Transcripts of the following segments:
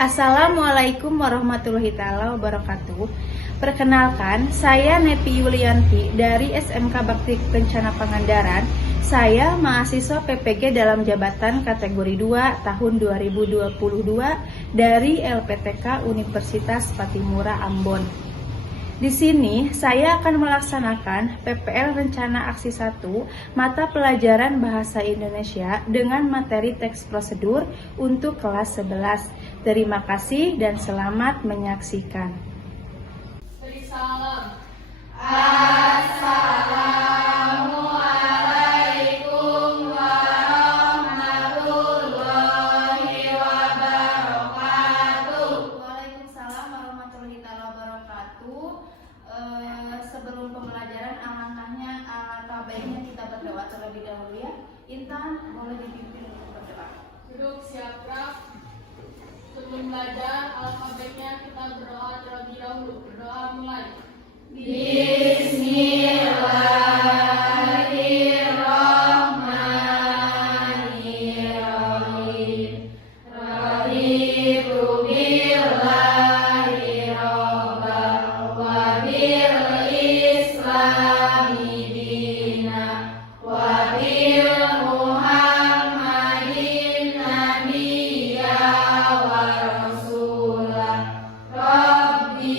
Assalamualaikum warahmatullahi wabarakatuh. Perkenalkan, saya Nepi Yulianti dari SMK Bakti Kencana Pangandaran. Saya mahasiswa PPG dalam jabatan kategori 2 tahun 2022 dari LPTK Universitas Patimura Ambon. Di sini saya akan melaksanakan PPL Rencana Aksi 1 mata pelajaran Bahasa Indonesia dengan materi teks prosedur untuk kelas 11. Terima kasih dan selamat menyaksikan. Salam. Assalamualaikum warahmatullahi wabarakatuh. Waalaikumsalam warahmatullahi wabarakatuh. Sebelum pembelajaran alangkah baiknya kita berdoa terlebih dahulu ya. Intan, boleh dipimpin untuk berdoa. Duduk siap gerak. Sebelum belajar, alangkah baiknya kita berdoa terlebih dahulu. Berdoa mulai. Bismillahirrahmanirrahim. Raditu billahi robban wa bil islami dina wa bil muhammadin nabiyya wa rasulah. Rabbi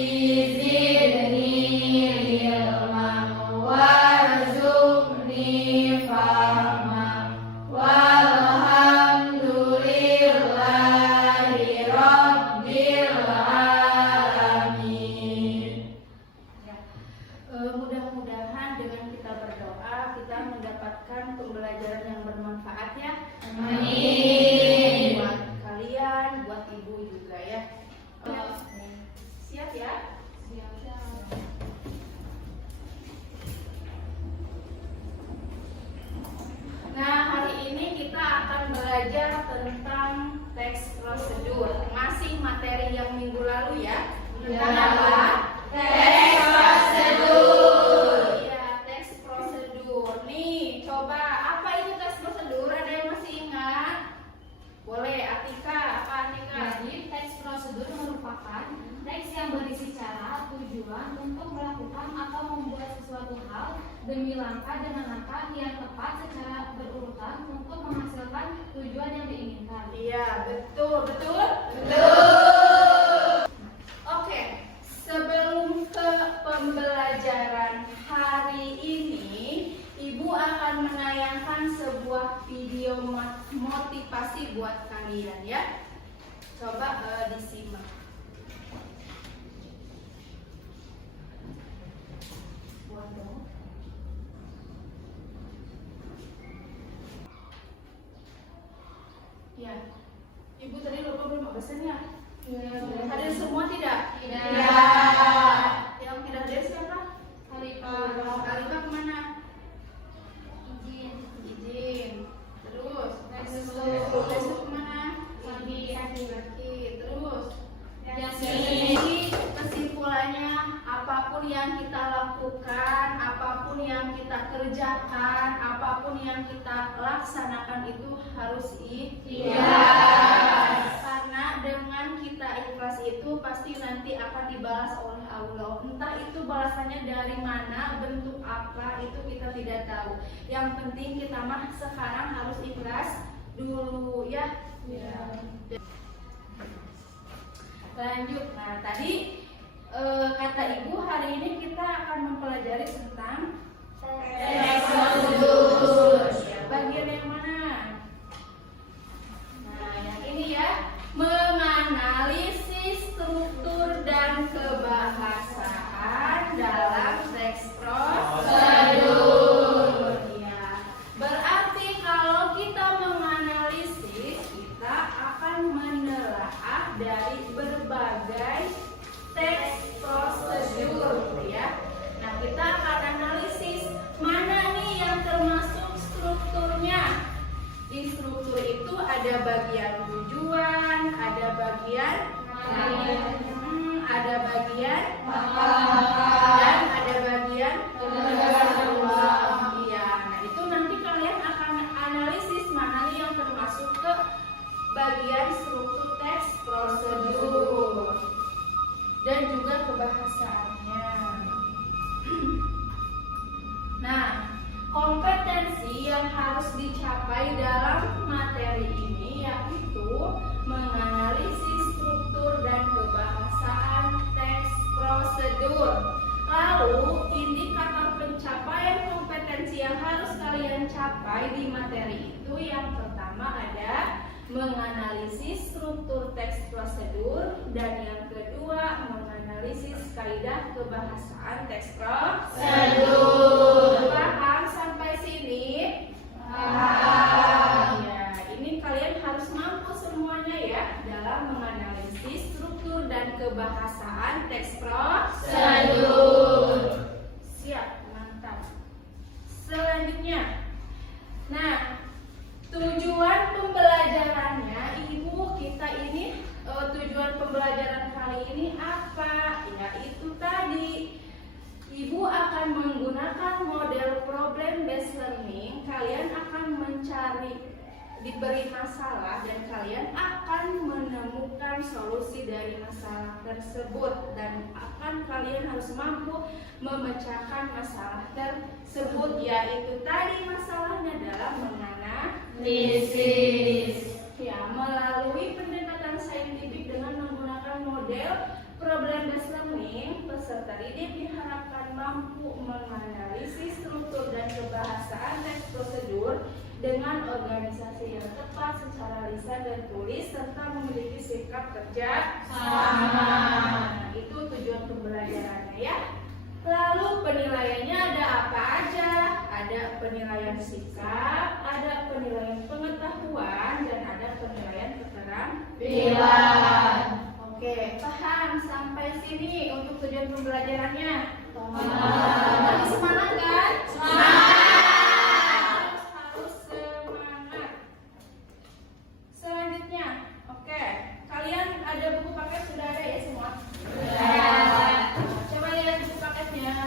zidni ilman warzuqni fahma walhamdulillahi rabbil alamin. Mudah-mudahan dengan kita berdoa kita mendapatkan pembelajaran yang bermanfaat ya. Amin. Buat kalian, buat ibu juga ya. Siap ya? Siap. Nah, hari ini kita akan belajar tentang teks prosedur. Masih materi yang minggu lalu ya. Tentang apa? Teks prosedur. Iya, teks prosedur. Nih, coba apa itu teks prosedur? Ada yang masih ingat? Boleh, Atika. Apa Atika? Jadi, teks prosedur merupakan teks yang berisi cara, tujuan untuk melakukan atau membuat sesuatu hal demi langkah dengan langkah yang tepat secara berurutan untuk menghasilkan tujuan yang diinginkan. Iya, betul. Oke, sebelum ke pembelajaran hari ini, Ibu akan menayangkan sebuah video motivasi buat kalian ya. Coba disimak. Buat dong. Ya, Ibu tadi lupa belum pesannya? Hadir semua tidak? Tidak. Yang tidak hadir siapa? Kalipah kemana? Izin. Terus? Lesu kemana? Laki. Terus? Jadi kesimpulannya apapun yang kita lakukan, apapun yang kita kerjakan, apapun yang kita laksanakan itu harus ikhlas. Karena dengan kita ikhlas itu pasti nanti akan dibalas oleh Allah. Entah itu balasannya dari mana, bentuk apa, itu kita tidak tahu. Yang penting kita mah sekarang harus ikhlas dulu ya. Lanjut. Nah, tadi kata Ibu hari ini kita akan mempelajari tentang Teks prosedur. bagian yang mana? Nah, yang ini ya, menganalisis struktur dan kebahasaan dalam teks prosedur. Ya, berarti kalau kita menganalisis, kita akan menelaah dari berbagai teks prosedur ya. Nah, kita akan analisis mana nih yang termasuk strukturnya. Di struktur itu ada bagian tujuan, ada bagian ada bagian dan ada bagian iya. Nah, itu nanti kalian akan analisis mana nih yang termasuk ke bagian struktur teks prosedur, dan yang kedua menganalisis kaidah kebahasaan teks prosedur. Paham sampai sini? Paham. Ya, ini kalian harus mampu semuanya ya dalam menganalisis struktur dan kebahasaan teks prosedur. Siap, mantap. Selanjutnya, nah, tujuan pembelajarannya Ibu kita ini tujuan pembelajaran kali ini apa? Yaitu tadi Ibu akan menggunakan model problem based learning. Kalian akan diberi masalah dan kalian akan menemukan solusi dari masalah tersebut, dan kalian harus mampu memecahkan masalah tersebut, yaitu tadi masalahnya adalah menganalisis ya melalui pendekatan saintifik dengan menggunakan model problem based learning. Peserta didik diharapkan mampu menganalisis struktur dan kebahasaan teks prosedur dengan organisasi yang tepat secara lisan dan tulis serta memiliki sikap kerja sama. Nah, itu tujuan pembelajarannya ya. Lalu penilaiannya ada apa aja? Ada penilaian sikap, ada penilaian pengetahuan, dan ada penilaian keterampilan. Oke, paham sampai sini untuk tujuan pembelajarannya? Paham. Semangat kan? Harus semangat. Selanjutnya, oke, kalian ada buku paket sudah ada ya semua? Sudah. Coba lihat buku paketnya.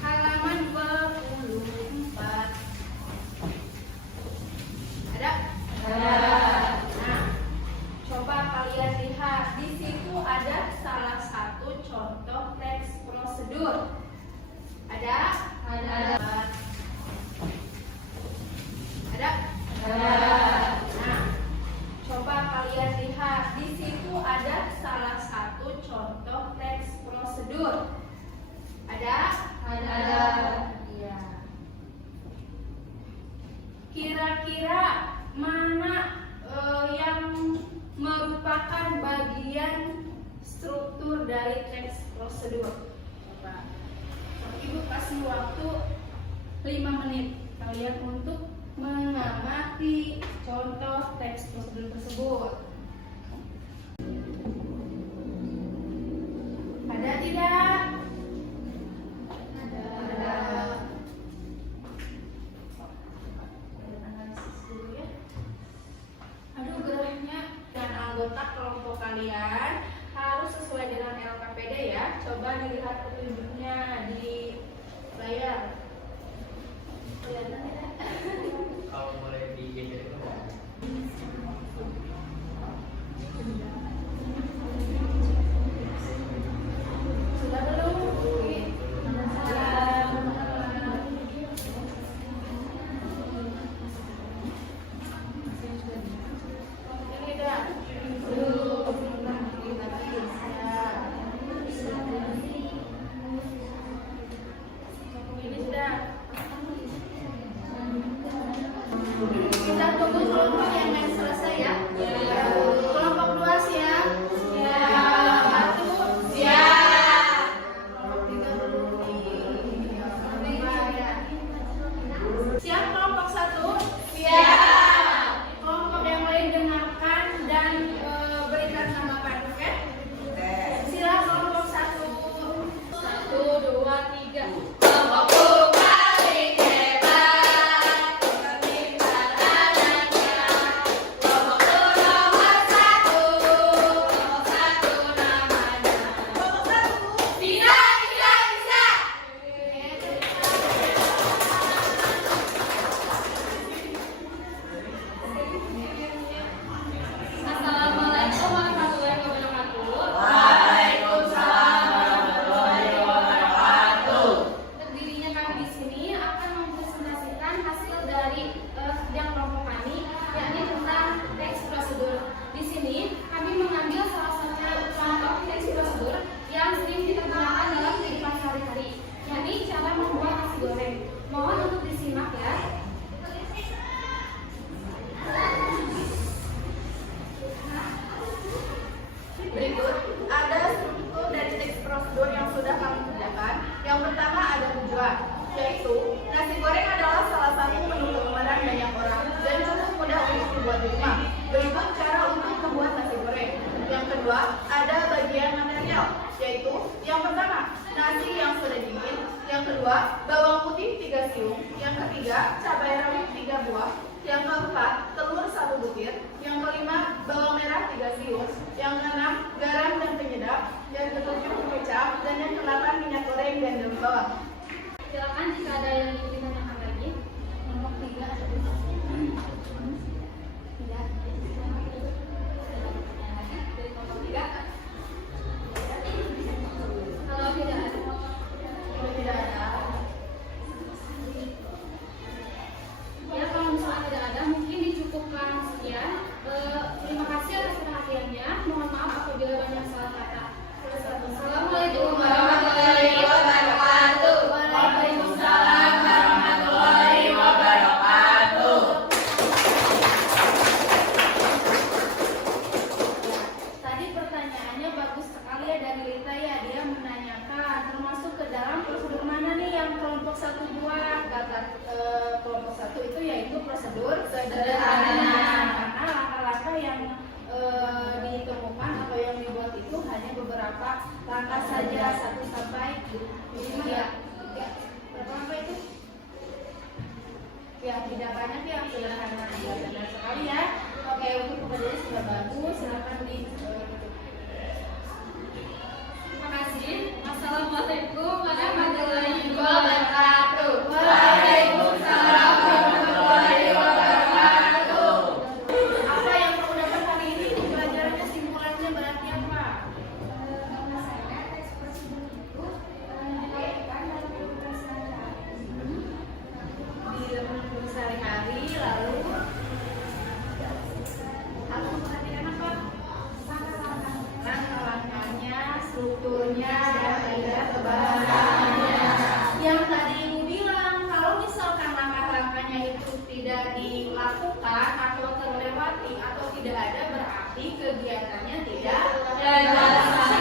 Halaman 24. Ada? Ada. Nah, coba kalian lihat di situ ada salah satu contoh teks prosedur. Ada? Ada. Ada? Ada. Nah, coba kalian lihat di situ ada salah satu contoh teks prosedur. Ada? Ada. Iya. Kira-kira mana yang merupakan bagian struktur dari teks prosedur? Coba. Ibu kasih waktu 5 menit kalian untuk mengamati contoh teks prosedur tersebut. Ada tidak? Ada. Analisis dulu ya. Aduh, gerahnya. Dan anggota kelompok kalian harus sesuai dengan LKPD ya. Coba dilihat petunjuknya di layar. Kelihatan tidak? Kalau boleh digeser itu Sudah belum? Ini dah. Ini sudah. Kita tunggu kelompok yang lain selesai ya. Kelompok 2 siap? Siap. 1 siap. Kelompok 3 siap. Kelompok 1 siap. Kelompok yang lain dengarkan dan berikan tanggapan, oke? Sila kelompok 1. 1, 2, 3. Kelompokku paling hebat, pintar anaknya. Kelompokku nomor 1, kelompok 1 namanya. Kelompok 1 bisa, bisa, bisa. Assalamualaikum warahmatullahi wabarakatuh. Waalaikumsalam warahmatullahi wabarakatuh. Berdirinya kami di sini akan mempresentasikan hasil dari kerja kelompok kami, yakni tentang teks prosedur. Di sini kami mengambil salah satu contoh teks prosedur yang sering kita gunakan dalam kehidupan sehari-hari, yakni cara membuat nasi goreng. Mohon untuk disimak ya. buat di rumah. Berikut cara untuk membuat nasi goreng. Yang kedua, ada bagian material, yaitu yang pertama, nasi yang sudah dingin. Yang kedua, bawang putih 3 siung. Yang ketiga, cabai rawit 3 buah. Yang keempat, telur 1 butir. Yang kelima, bawang merah 3 siung. Yang keenam, garam dan penyedap. Yang ketujuh, kecap. Dan yang kedelapan, minyak goreng dan daun bawang. Silakan jika ada yang ingin ditanyakan lagi. Nomor 3 ada di sini. Tidak. Dari nomor 3. Kalau tidak ada. Kalau tidak ada, Ya, kalau misalnya tidak ada, mungkin dicukupkan sekian. Terima kasih atas perhatiannya. Mohon maaf apabila banyak salah kata. Assalamualaikum warahmatullahi wabarakatuh. Waalaikumsalam warahmatullahi wabarakatuh. tadi pertanyaannya bagus sekali ya dari Lita ya. Dia menanyakan termasuk ke dalam prosedur mana nih yang kelompok 1 2. Kata kelompok 1 itu yaitu prosedur sederhana. Karena langkah-langkah yang ditemukan atau yang dibuat itu hanya beberapa langkah saja, 1 sampai 5 ya. Berapa langkah itu? Ya, tidak banyak yang sederhana. Ya, benar sekali ya. Oke, untuk pekerjaannya sudah bagus. Silakan di Terima kasih. Assalamualaikum warahmatullahi wabarakatuh. Waalaikumsalam warahmatullahi wabarakatuh. apa yang kamu dapat hari ini? Pelajarannya simpulannya berarti apa? Di dalam sehari-hari, lalu aku perhatikan apa? Langkah-langkahnya, strukturnya, dan tidak kebahagiaannya. Yang tadi Ibu bilang, kalau misalkan langkah-langkahnya itu tidak dilakukan atau terlewati atau tidak ada, berarti kegiatannya tidak terlaksana.